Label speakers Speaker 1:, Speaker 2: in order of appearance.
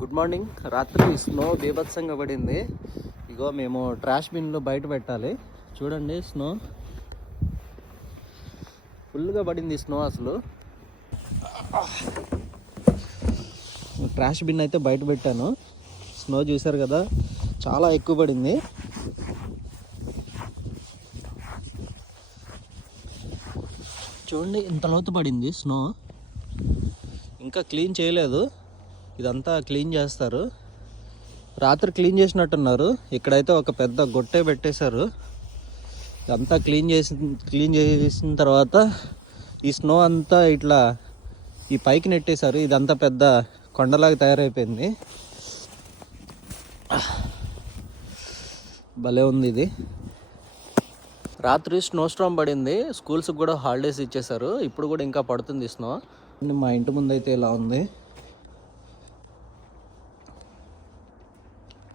Speaker 1: Good morning. రాత్రి snow బీభత్సంగా పడింది. ఇగో మేము ట్రాష్ బిన్లో బయట పెట్టాలి. చూడండి స్నో. ఫుల్గా పడింది స్నో అసలు. ట్రాష్ బిన్ అయితే బయట పెట్టాను. స్నో చూశారు కదా చాలా ఎక్కువ పడింది. చూడండి ఇంత లోతు పడింది స్నో. ఇంకా క్లీన్ చేయలేదు. ఇదంతా క్లీన్ చేస్తారు. రాత్రి క్లీన్ చేసినట్టున్నారు. ఇక్కడైతే ఒక పెద్ద గొట్టే పెట్టేశారు. ఇదంతా క్లీన్ చేసి క్లీన్ చేసిన తర్వాత ఈ స్నో అంతా ఇట్లా ఈ పైకి నెట్టేశారు. ఇదంతా పెద్ద కొండలాగా తయారైపోయింది. భలే ఉంది ఇది. రాత్రి స్నో స్ట్రామ్ పడింది. స్కూల్స్కి కూడా హాలిడేస్ ఇచ్చేశారు. ఇప్పుడు కూడా ఇంకా పడుతుంది స్నో. మా ఇంటి ముందు అయితే ఇలా ఉంది.